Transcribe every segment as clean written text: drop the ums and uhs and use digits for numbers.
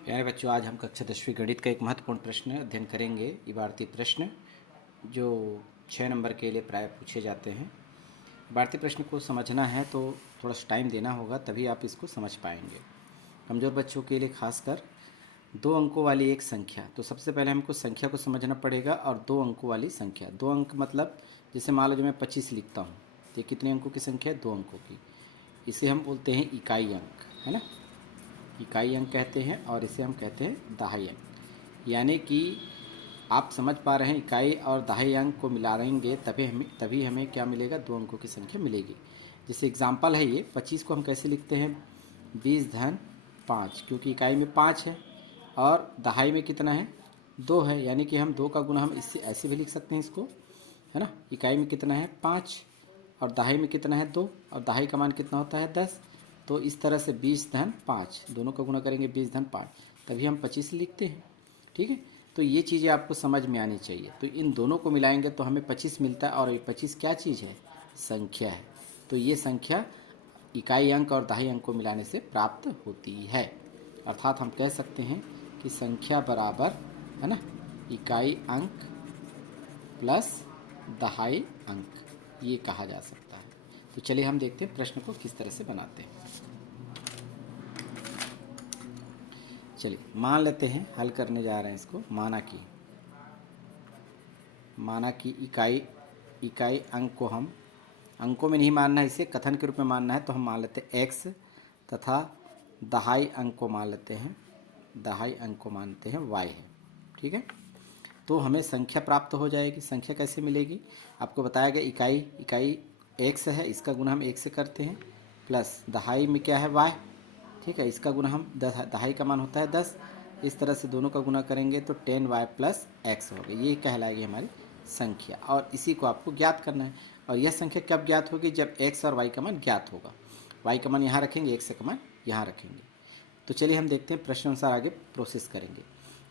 प्यारे बच्चों, आज हम कक्षा 10वीं गणित का एक महत्वपूर्ण प्रश्न अध्ययन करेंगे। इबारती प्रश्न जो 6 नंबर के लिए प्राय पूछे जाते हैं। इबारती प्रश्न को समझना है तो थोड़ा सा टाइम देना होगा, तभी आप इसको समझ पाएंगे। कमज़ोर बच्चों के लिए खासकर 2 अंकों वाली एक संख्या, तो सबसे पहले हमको संख्या को समझना पड़ेगा। और 2 अंकों वाली संख्या, 2 अंक मतलब जैसे मान लो जो मैं 25 लिखता हूँ, तो ये कितने अंकों की संख्या है? 2 अंकों की। इसे हम बोलते हैं इकाई अंक, है ना। इकाई अंक कहते हैं और इसे हम कहते हैं दहाई अंक। यानी कि आप समझ पा रहे हैं, इकाई और दहाई अंक को मिलाएंगे तभी हमें क्या मिलेगा? 2 अंकों की संख्या मिलेगी। जैसे एग्जाम्पल है ये 25 को हम कैसे लिखते हैं? 20 धन 5, क्योंकि इकाई में 5 है और दहाई में कितना है? 2 है। यानी कि हम 2 का गुना हम इससे ऐसे भी लिख सकते हैं इसको, है ना। इकाई में कितना है? 5 और दहाई में कितना है? 2, और दहाई का मान कितना होता है? 10। तो इस तरह से 20 धन 5, दोनों का गुणा करेंगे 20 धन 5, तभी हम 25 लिखते हैं। ठीक है, तो ये चीज़ें आपको समझ में आनी चाहिए। तो इन दोनों को मिलाएंगे तो हमें 25 मिलता है, और ये 25 क्या चीज़ है? संख्या है। तो ये संख्या इकाई अंक और दहाई अंक को मिलाने से प्राप्त होती है। अर्थात हम कह सकते हैं कि संख्या बराबर, है ना, इकाई अंक प्लस दहाई अंक, ये कहा जा सकता है। तो चलिए हम देखते हैं प्रश्न को किस तरह से बनाते हैं। चलिए मान लेते हैं, हल करने जा रहे हैं इसको। माना कि इकाई अंक को हम अंकों में नहीं मानना है, इसे कथन के रूप में मानना है। तो हम मान लेते हैं x, तथा दहाई अंक को मान लेते हैं y है। ठीक है, तो हमें संख्या प्राप्त हो जाएगी। संख्या कैसे मिलेगी? आपको बताया गया इकाई x है, इसका गुना हम 1 से करते हैं, प्लस दहाई में क्या है? y। ठीक है, इसका गुना हम दहाई का मान होता है 10। इस तरह से दोनों का गुना करेंगे तो 10y प्लस x होगा। ये कहलाएगी हमारी संख्या, और इसी को आपको ज्ञात करना है। और यह संख्या कब ज्ञात होगी? जब x और y का मान ज्ञात होगा। y का मान यहाँ रखेंगे, x का मान यहाँ रखेंगे। तो चलिए हम देखते हैं, प्रश्न अनुसार आगे प्रोसेस करेंगे।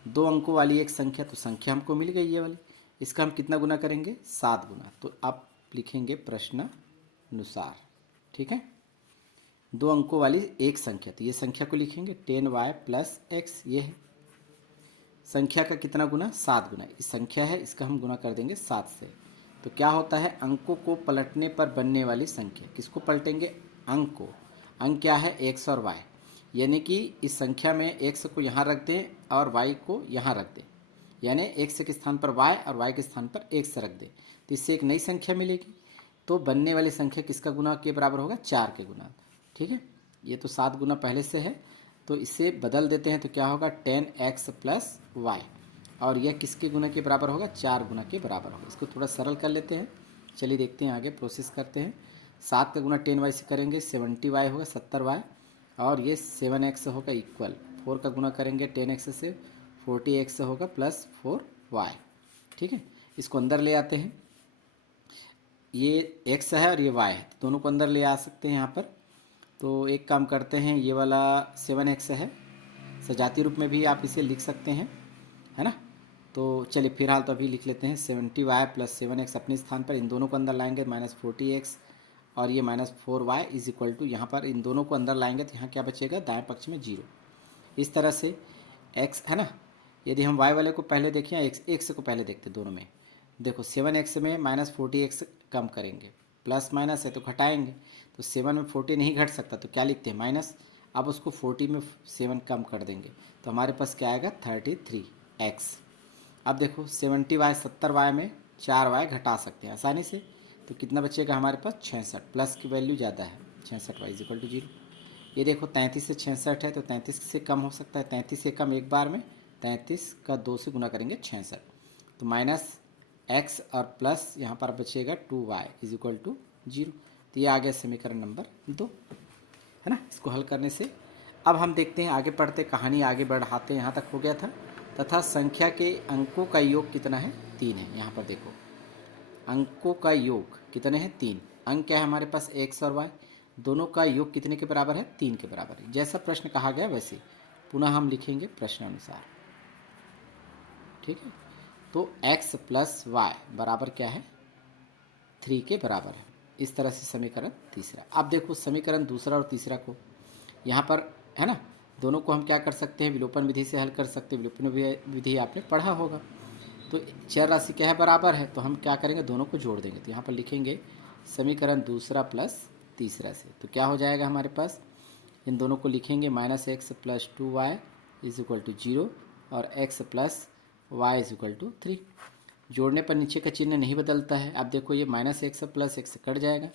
2 अंकों वाली एक संख्या, तो संख्या हमको मिल गई ये वाली। इसका हम कितना गुना करेंगे? 7 गुना। तो आप लिखेंगे प्रश्न अनुसार। ठीक है, 2 अंकों वाली एक संख्या, तो ये संख्या को लिखेंगे 10y प्लस x। ये है संख्या का कितना गुना? 7 गुना। इस संख्या है, इसका हम गुना कर देंगे 7 से। तो क्या होता है? अंकों को पलटने पर बनने वाली संख्या। किसको पलटेंगे? अंक को। अंक क्या है? x और y। यानी कि इस संख्या में x को यहाँ रख दें और y को यहाँ रख दें, यानी x के स्थान पर y और y के स्थान पर x रख दें, तो इससे एक नई संख्या मिलेगी। तो बनने वाली संख्या किसका गुना के बराबर होगा? 4 के गुना। ठीक है, ये तो 7 गुना पहले से है, तो इसे बदल देते हैं तो क्या होगा? 10x प्लस वाई, और यह किसके गुना के बराबर होगा? 4 गुना के बराबर होगा। इसको थोड़ा सरल कर लेते हैं। चलिए देखते हैं, आगे प्रोसेस करते हैं। 7 का गुना 10y से करेंगे 70y होगा, 70y, और ये 7x होगा इक्वल। 4 का गुना करेंगे 10x से 40x होगा प्लस 4y। ठीक है, इसको अंदर ले आते हैं। ये x है और ये y है, तो दोनों को अंदर ले आ सकते हैं यहाँ पर। तो एक काम करते हैं, ये वाला 7x है, सजातीय रूप में भी आप इसे लिख सकते हैं, है ना। तो चलिए फिलहाल तो अभी लिख लेते हैं 70y प्लस 7x अपने स्थान पर। इन दोनों को अंदर लाएंगे माइनस 40x, और ये minus 4y is equal to, यहाँ पर इन दोनों को अंदर लाएंगे तो यहाँ क्या बचेगा? दाएं पक्ष में 0। इस तरह से x, है ना। यदि हम y वाले को पहले देखें या x को पहले देखते, दोनों में देखो 7x में माइनस 40x कम करेंगे, प्लस माइनस है तो घटाएंगे, तो 7 में 40 नहीं घट सकता, तो क्या लिखते हैं? माइनस। अब उसको 40 में 7 कम कर देंगे तो हमारे पास क्या आएगा? 33x। अब देखो 70y 70y में 4y घटा सकते हैं आसानी से, तो कितना बचेगा हमारे पास? 66। प्लस की वैल्यू ज़्यादा है, 66y इज इक्वल टू 0। ये देखो 33 से 66 है, तो 33 से कम हो सकता है। 33 से कम एक बार में, 33 का 2 से गुना करेंगे 66, तो माइनस x और प्लस यहाँ पर बचेगा 2y इज इक्वल टू 0। तो ये आ गया समीकरण नंबर 2, है ना। इसको हल करने से अब हम देखते हैं, आगे पढ़ते, कहानी आगे बढ़ाते। यहाँ तक हो गया था। तथा संख्या के अंकों का योग कितना है? 3 है। यहाँ पर देखो अंकों का योग कितने हैं? 3। अंक क्या है हमारे पास? x और y, दोनों का योग कितने के बराबर है? 3 के बराबर है। जैसा प्रश्न कहा गया वैसे पुनः हम लिखेंगे प्रश्न अनुसार। ठीक है, तो x प्लस वाई बराबर क्या है? 3 के बराबर है। इस तरह से समीकरण तीसरा। अब देखो समीकरण दूसरा और तीसरा को यहाँ पर, है ना, दोनों को हम क्या कर सकते हैं, विलोपन विधि से हल कर सकते हैं। विलोपन विधि आपने पढ़ा होगा। तो चर राशि क्या है, बराबर है, तो हम क्या करेंगे, दोनों को जोड़ देंगे। तो यहाँ पर लिखेंगे समीकरण दूसरा प्लस तीसरा से, तो क्या हो जाएगा हमारे पास, इन दोनों को लिखेंगे -x + 2y = 0 और x + y = 3। जोड़ने पर नीचे का चिन्ह नहीं बदलता है। अब देखो ये -x + x कट जाएगा।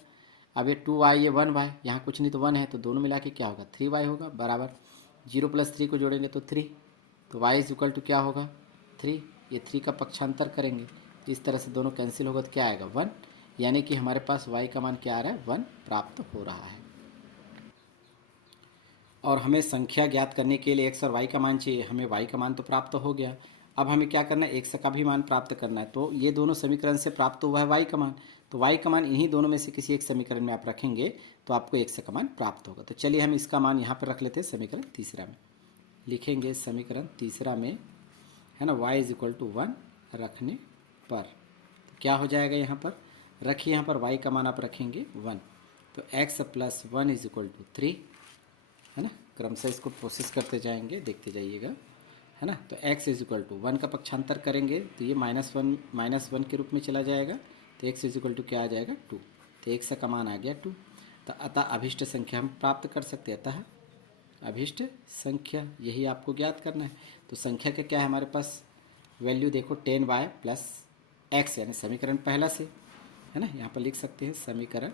अब ये 2y, ये 1y, यहाँ कुछ नहीं तो 1 है, तो दोनों मिला के क्या होगा, 3y होगा, बराबर 0 + 3 को जोड़ेंगे तो 3, तो y = क्या होगा 3। ये 3 का पक्षांतर करेंगे, इस तरह से दोनों कैंसिल होगा तो क्या आएगा 1, यानी कि हमारे पास y का मान क्या आ रहा है, 1 प्राप्त हो रहा है। और हमें संख्या ज्ञात करने के लिए x और y का मान चाहिए। हमें y का मान तो प्राप्त हो गया, अब हमें क्या करना है, x का भी मान प्राप्त करना है। तो ये दोनों समीकरण से प्राप्त हुआ है y का मान, तो y का मान इन्हीं दोनों में से किसी एक समीकरण में आप रखेंगे तो आपको x का मान प्राप्त होगा। तो चलिए हम इसका मान यहाँ पर रख लेते हैं, समीकरण तीसरा में लिखेंगे, समीकरण तीसरा में है ना, y = 1 रखने पर तो क्या हो जाएगा, यहाँ पर रखिए, यहाँ पर y का मान आप रखेंगे 1, तो x + 1 = 3, है ना। क्रमशः इसको प्रोसेस करते जाएंगे, देखते जाइएगा, है ना। तो x = 1 का पक्षांतर करेंगे तो ये -1 के रूप में चला जाएगा, तो x = क्या आ जाएगा 2, तो x का मान आ गया 2। तो अतः अभिष्ट संख्या हम प्राप्त कर सकते हैं। अतः अभिष्ट संख्या यही आपको ज्ञात करना है। तो संख्या का क्या है हमारे पास वैल्यू, देखो 10y + x, यानी समीकरण पहला से, है ना, यहाँ पर लिख सकते हैं समीकरण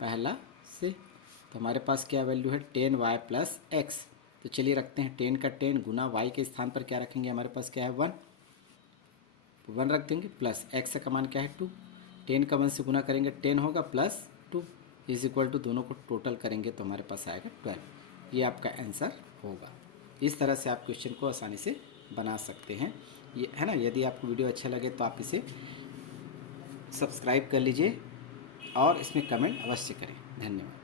पहला से। तो हमारे पास क्या वैल्यू है 10y + x, तो चलिए रखते हैं 10 का 10 गुना y के स्थान पर क्या रखेंगे, हमारे पास क्या है 1, 1 रख देंगे, प्लस x का मान क्या है 2, 10 का 1 से गुना करेंगे 10 होगा, प्लस 2 = दोनों को टोटल करेंगे तो हमारे पास आएगा 12। ये आपका आंसर होगा। इस तरह से आप क्वेश्चन को आसानी से बना सकते हैं, ये है ना। यदि आपको वीडियो अच्छा लगे तो आप इसे सब्सक्राइब कर लीजिए और इसमें कमेंट अवश्य करें। धन्यवाद।